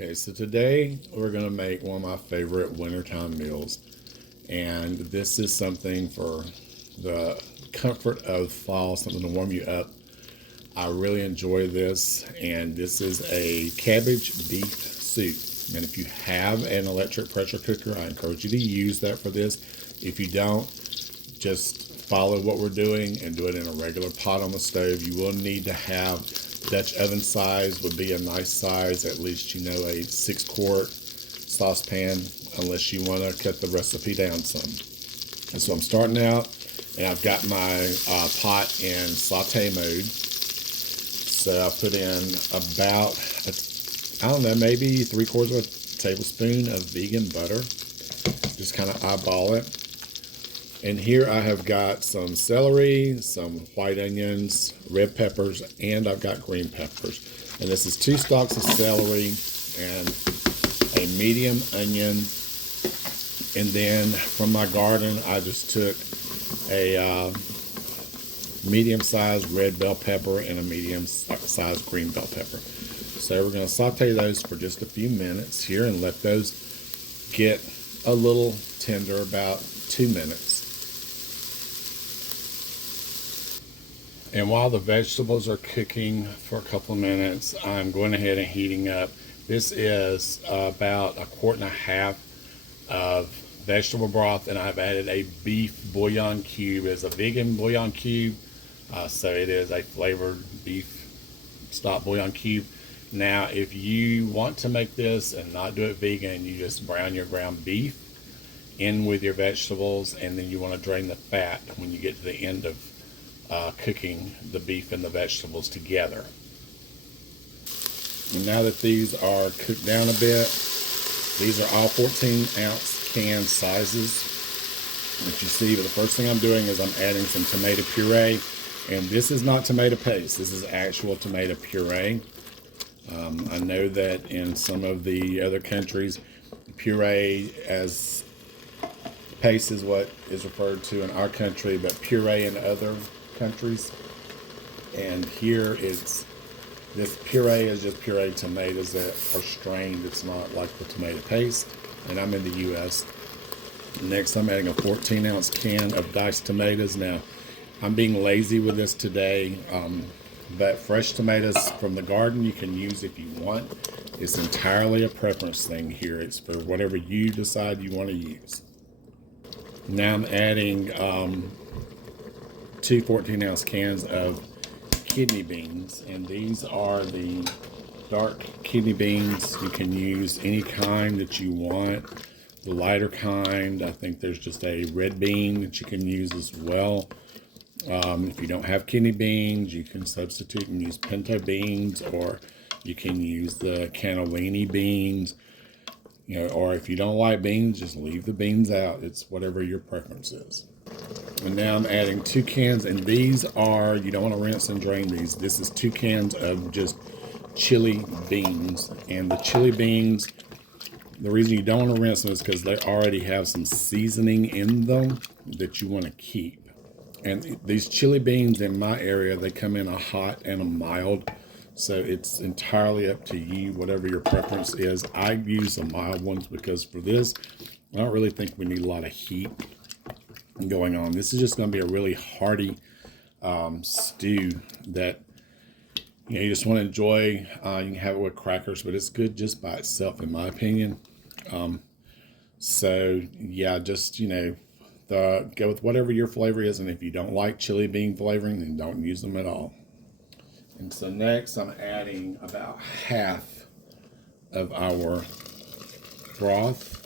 Okay, so today we're gonna make one of my favorite wintertime meals. And this is something for the comfort of fall, something to warm you up. I really enjoy this, and this is a cabbage beef soup. And if you have an electric pressure cooker, I encourage you to use that for this. If you don't, just follow what we're doing and do it in a regular pot on the stove. You will need to have Dutch oven size would be a nice size, at least a 6-quart saucepan, unless you want to cut the recipe down some. And so I'm starting out, and I've got my pot in saute mode. So I put in about, maybe 3/4 of a tablespoon of vegan butter. Just kind of eyeball it. And here I have got some celery, some white onions, red peppers, and I've got green peppers. And this is 2 stalks of celery and a medium onion. And then from my garden, I just took a medium-sized red bell pepper and a medium-sized green bell pepper. So we're going to saute those for just a few minutes here and let those get a little tender, about 2 minutes. And while the vegetables are cooking for a couple of minutes, I'm going ahead and heating up. This is about 1.5 quarts of vegetable broth, and I've added a beef bouillon cube. It's a vegan bouillon cube, so it is a flavored beef stock bouillon cube. Now, if you want to make this and not do it vegan, you just brown your ground beef in with your vegetables, and then you want to drain the fat when you get to the end of cooking the beef and the vegetables together. And now that these are cooked down a bit, these are all 14-ounce can sizes that you see. But the first thing I'm doing is I'm adding some tomato puree, and this is not tomato paste. This is actual tomato puree. I know that in some of the other countries, puree as paste is what is referred to in our country, but puree in other countries. And here this puree is just pureed tomatoes that are strained. It's not like the tomato paste, and I'm in the US. Next, I'm adding a 14-ounce can of diced tomatoes. Now, I'm being lazy with this today, but fresh tomatoes from the garden you can use if you want. It's entirely a preference thing here. It's for whatever you decide you want to use. Now I'm adding 2 14-ounce cans of kidney beans, and these are the dark kidney beans. You can use any kind that you want. The lighter kind, I think there's just a red bean that you can use as well. If you don't have kidney beans, you can substitute and use pinto beans, or you can use the cannellini beans. Or if you don't like beans, just leave the beans out. It's whatever your preference is. And now I'm adding 2 cans, and these are, you don't want to rinse and drain these. This is 2 cans of just chili beans. And the chili beans, the reason you don't want to rinse them is because they already have some seasoning in them that you want to keep. And these chili beans in my area, they come in a hot and a mild. So it's entirely up to you, whatever your preference is. I use the mild ones because for this, I don't really think we need a lot of heat going on. This is just going to be a really hearty stew that you just want to enjoy. You can have it with crackers, but it's good just by itself, in my opinion. So yeah, just go with whatever your flavor is, and if you don't like chili bean flavoring, then don't use them at all. And so next, I'm adding about half of our broth.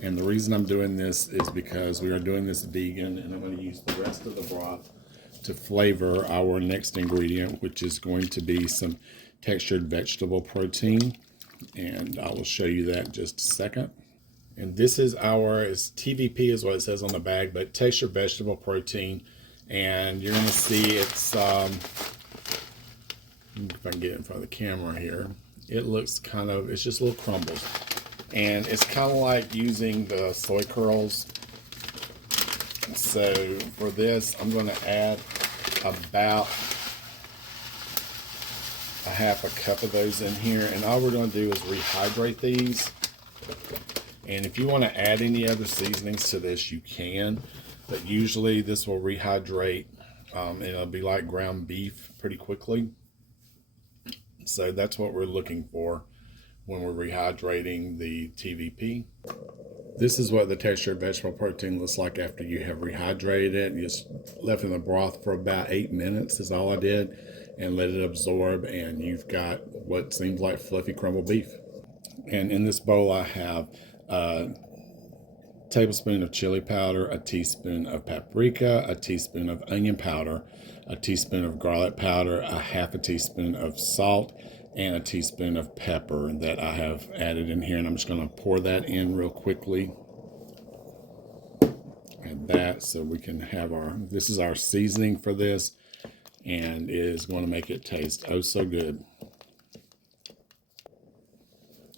And the reason I'm doing this is because we are doing this vegan, and I'm going to use the rest of the broth to flavor our next ingredient, which is going to be some textured vegetable protein. And I will show you that in just a second. And this is it's TVP is what it says on the bag, but textured vegetable protein. And you're going to see it's, if I can get it in front of the camera here, it looks it's just little crumbles. And it's kind of like using the soy curls. So for this, I'm going to add about half a cup of those in here, and all we're going to do is rehydrate these. And if you want to add any other seasonings to this, you can, but usually this will rehydrate and it'll be like ground beef pretty quickly. So that's what we're looking for when we're rehydrating the TVP. This is what the texture of vegetable protein looks like after you have rehydrated it. You just left in the broth for about 8 minutes is all I did, and let it absorb, and you've got what seems like fluffy crumbled beef. And in this bowl I have a tablespoon of chili powder, a teaspoon of paprika, a teaspoon of onion powder, a teaspoon of garlic powder, a half a teaspoon of salt, and a teaspoon of pepper that I have added in here. And I'm just going to pour that in real quickly. And that, so we can have this is our seasoning for this, and it is going to make it taste oh so good.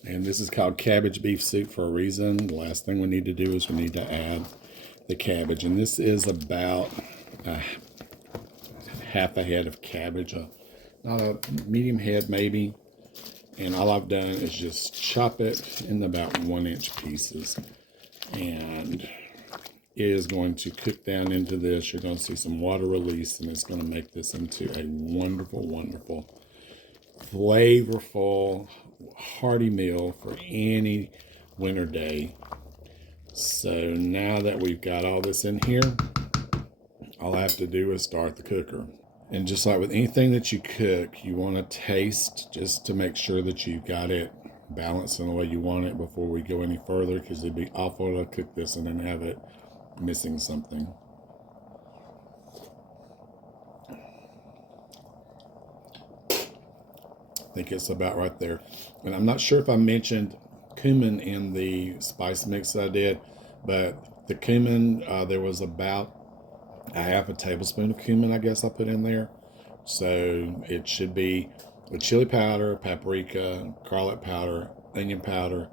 And this is called cabbage beef soup for a reason. The last thing we need to do is we need to add the cabbage. And this is about half a head of cabbage, not a medium head maybe. And all I've done is just chop it in about 1-inch pieces. And it is going to cook down into this. You're going to see some water release, and it's going to make this into a wonderful, wonderful, flavorful, hearty meal for any winter day. So now that we've got all this in here, all I have to do is start the cooker. And just like with anything that you cook, you want to taste just to make sure that you've got it balanced in the way you want it before we go any further, because it'd be awful to cook this and then have it missing something. I think it's about right there. And I'm not sure if I mentioned cumin in the spice mix that I did, but the cumin, there was about a half a tablespoon of cumin, I guess I put in there. So it should be the chili powder, paprika, garlic powder, onion powder,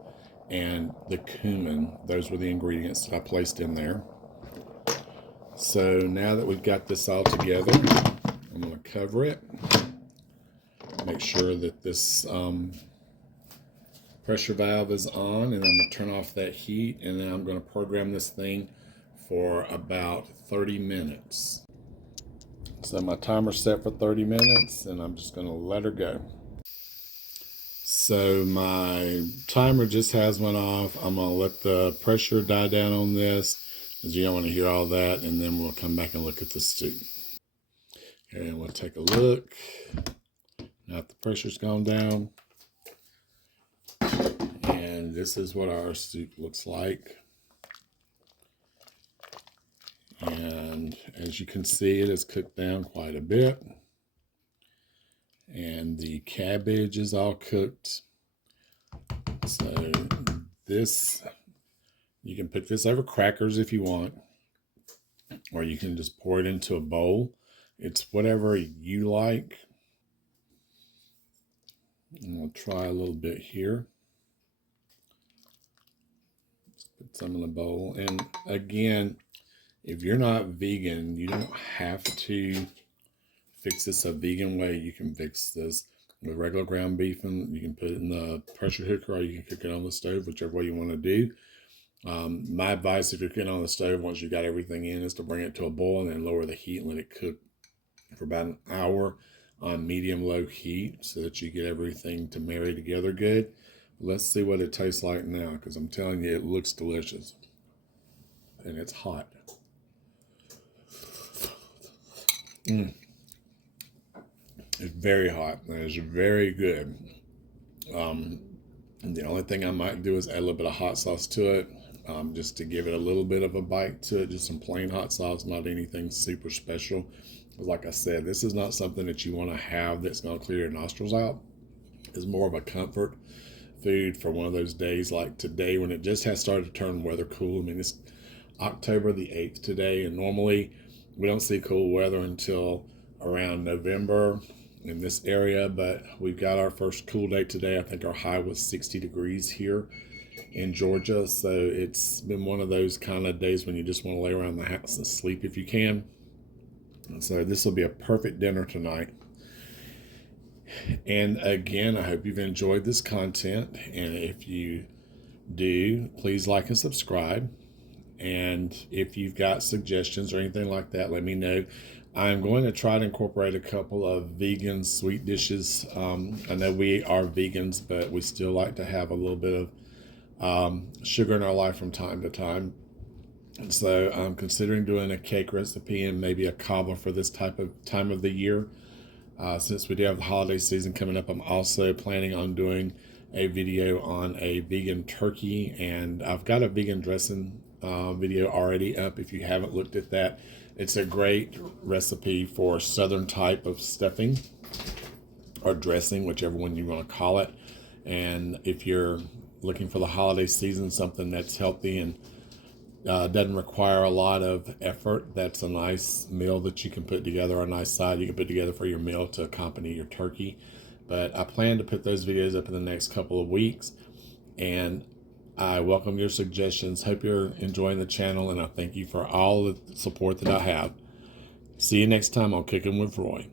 and the cumin. Those were the ingredients that I placed in there. So now that we've got this all together, I'm going to cover it. Make sure that this pressure valve is on, and I'm going to turn off that heat, and then I'm going to program this thing for about 30 minutes. So my timer's set for 30 minutes, and I'm just going to let her go. So my timer just has went off. I'm going to let the pressure die down on this, because you don't want to hear all that, and then we'll come back and look at the stew. And we'll take a look. Now the pressure's gone down, and this is what our soup looks like. And as you can see, it has cooked down quite a bit, and the cabbage is all cooked. So this, you can put this over crackers if you want, or you can just pour it into a bowl. It's whatever you like. And we'll try a little bit here. Let's put some in the bowl. And again, if you're not vegan, you don't have to fix this a vegan way. You can fix this with regular ground beef, and you can put it in the pressure cooker, or you can cook it on the stove, whichever way you want to do. My advice, if you're cooking on the stove, once you got everything in, is to bring it to a boil and then lower the heat and let it cook for about an hour on medium-low heat, so that you get everything to marry together good. Let's see what it tastes like now, because I'm telling you, it looks delicious. And it's hot. It's very hot. It's very good. And the only thing I might do is add a little bit of hot sauce to it, just to give it a little bit of a bite to it. Just some plain hot sauce, not anything super special. Like I said, this is not something that you want to have that's going to clear your nostrils out. It's more of a comfort food for one of those days like today, when it just has started to turn weather cool. I mean, it's October the 8th today, and normally we don't see cool weather until around November in this area, but we've got our first cool day today. I think our high was 60 degrees here in Georgia, so it's been one of those kind of days when you just want to lay around the house and sleep if you can. And so this will be a perfect dinner tonight. And again, I hope you've enjoyed this content. And if you do, please like and subscribe. And if you've got suggestions or anything like that, let me know. I'm going to try to incorporate a couple of vegan sweet dishes. I know we are vegans, but we still like to have a little bit of sugar in our life from time to time. So I'm considering doing a cake recipe and maybe a cobbler for this type of time of the year. Since we do have the holiday season coming up, I'm also planning on doing a video on a vegan turkey, and I've got a vegan dressing video already up. If you haven't looked at that, it's a great recipe for southern type of stuffing or dressing, whichever one you want to call it. And if you're looking for the holiday season, something that's healthy and doesn't require a lot of effort, that's a nice meal that you can put together, a nice side you can put together for your meal to accompany your turkey. But I plan to put those videos up in the next couple of weeks, and I welcome your suggestions. Hope you're enjoying the channel, and I thank you for all the support that I have. See you next time on Cooking with Roy.